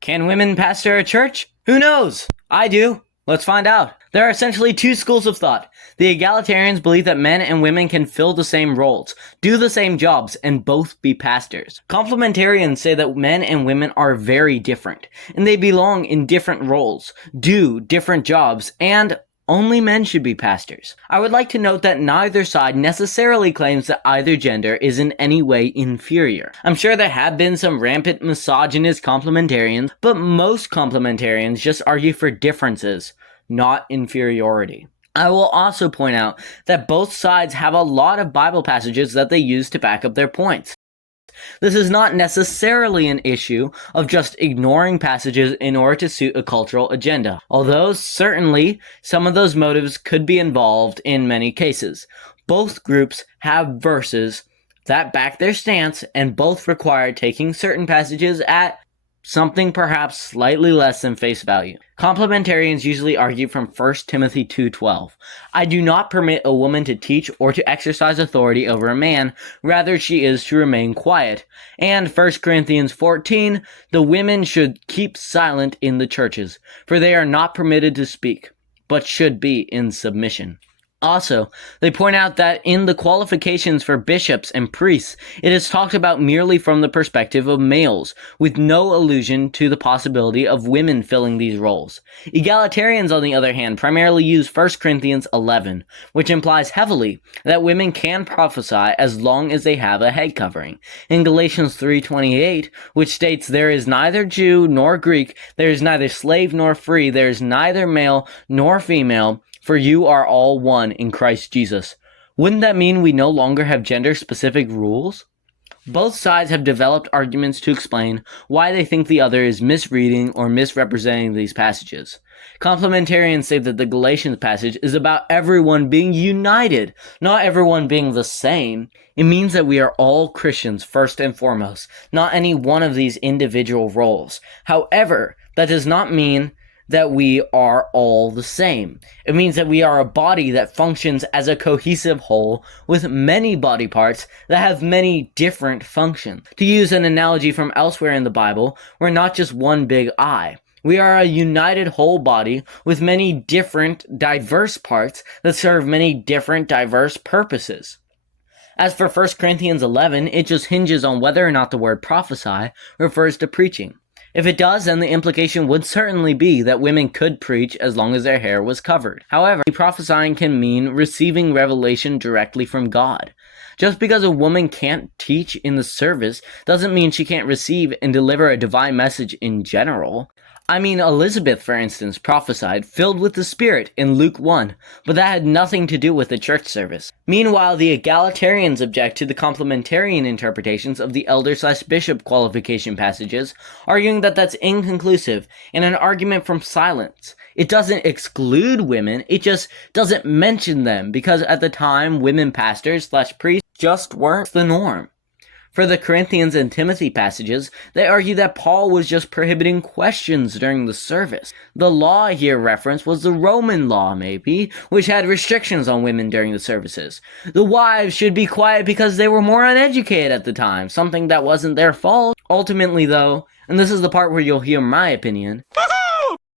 Can women pastor a church? Who knows? I do. Let's find out. There are essentially two schools of thought. The egalitarians believe that men and women can fill the same roles, do the same jobs, and both be pastors. Complementarians say that men and women are very different, and they belong in different roles, do different jobs, and only men should be pastors. I would like to note that neither side necessarily claims that either gender is in any way inferior. I'm sure there have been some rampant misogynist complementarians, but most complementarians just argue for differences, not inferiority. I will also point out that both sides have a lot of Bible passages that they use to back up their points. This is not necessarily an issue of just ignoring passages in order to suit a cultural agenda, although certainly some of those motives could be involved in many cases. Both groups have verses that back their stance, and both require taking certain passages at something perhaps slightly less than face value. Complementarians usually argue from 1 Timothy 2:12. I do not permit a woman to teach or to exercise authority over a man, rather she is to remain quiet. And 1 Corinthians 14, the women should keep silent in the churches, for they are not permitted to speak, but should be in submission. Also, they point out that in the qualifications for bishops and priests, it is talked about merely from the perspective of males, with no allusion to the possibility of women filling these roles. Egalitarians, on the other hand, primarily use 1 Corinthians 11, which implies heavily that women can prophesy as long as they have a head covering. In Galatians 3:28, which states, there is neither Jew nor Greek, there is neither slave nor free, there is neither male nor female, for you are all one in Christ Jesus. Wouldn't that mean we no longer have gender-specific rules? Both sides have developed arguments to explain why they think the other is misreading or misrepresenting these passages. Complementarians say that the Galatians passage is about everyone being united, not everyone being the same. It means that we are all Christians first and foremost, not any one of these individual roles. However, that does not mean that we are all the same. It means that we are a body that functions as a cohesive whole with many body parts that have many different functions. To use an analogy from elsewhere in the Bible, we're not just one big eye. We are a united whole body with many different, diverse parts that serve many different, diverse purposes. As for 1 Corinthians 11, it just hinges on whether or not the word prophesy refers to preaching. If it does, then the implication would certainly be that women could preach as long as their hair was covered. However, prophesying can mean receiving revelation directly from God. Just because a woman can't teach in the service doesn't mean she can't receive and deliver a divine message in general. I mean, Elizabeth, for instance, prophesied, filled with the Spirit, in Luke 1, but that had nothing to do with the church service. Meanwhile, the egalitarians object to the complementarian interpretations of the elder/bishop qualification passages, arguing that that's inconclusive and an argument from silence. It doesn't exclude women, it just doesn't mention them, because at the time, women pastors/priests just weren't the norm. For the Corinthians and Timothy passages, they argue that Paul was just prohibiting questions during the service. The law here referenced was the Roman law, maybe, which had restrictions on women during the services. The wives should be quiet because they were more uneducated at the time, something that wasn't their fault. Ultimately, though, and this is the part where you'll hear my opinion,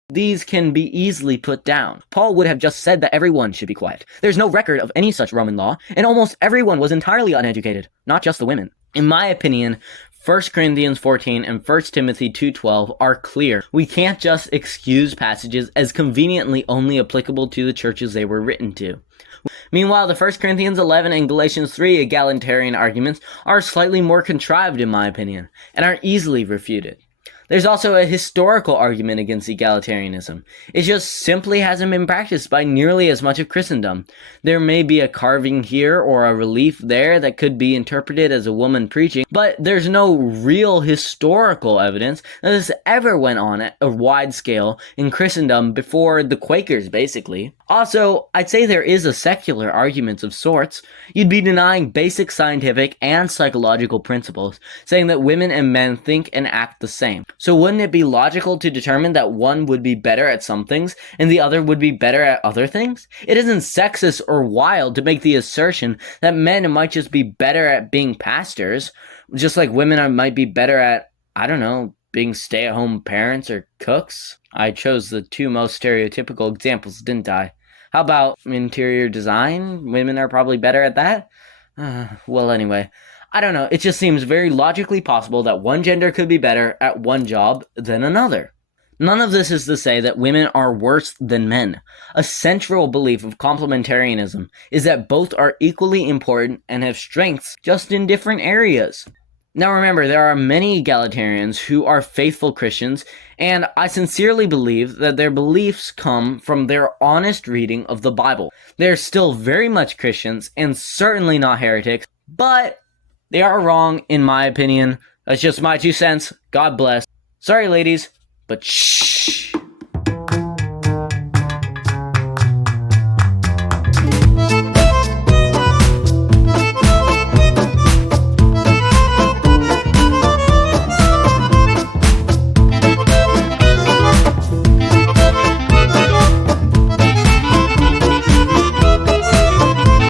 these can be easily put down. Paul would have just said that everyone should be quiet. There's no record of any such Roman law, and almost everyone was entirely uneducated, not just the women. In my opinion, 1 Corinthians 14 and 1 Timothy 2:12 are clear. We can't just excuse passages as conveniently only applicable to the churches they were written to. Meanwhile, the 1 Corinthians 11 and Galatians 3 egalitarian arguments are slightly more contrived in my opinion, and are easily refuted. There's also a historical argument against egalitarianism. It just simply hasn't been practiced by nearly as much of Christendom. There may be a carving here or a relief there that could be interpreted as a woman preaching, but there's no real historical evidence that this ever went on at a wide scale in Christendom before the Quakers, basically. Also, I'd say there is a secular argument of sorts. You'd be denying basic scientific and psychological principles, saying that women and men think and act the same. So wouldn't it be logical to determine that one would be better at some things and the other would be better at other things? It isn't sexist or wild to make the assertion that men might just be better at being pastors, just like women might be better at, I don't know, being stay-at-home parents or cooks. I chose the two most stereotypical examples, didn't I? How about interior design? Women are probably better at that? Well, anyway, I don't know. It just seems very logically possible that one gender could be better at one job than another. None of this is to say that women are worse than men. A central belief of complementarianism is that both are equally important and have strengths, just in different areas. Now remember, there are many egalitarians who are faithful Christians, and I sincerely believe that their beliefs come from their honest reading of the Bible. They are still very much Christians, and certainly not heretics, but they are wrong in my opinion. That's just my 2 cents. God bless. Sorry ladies, but shh.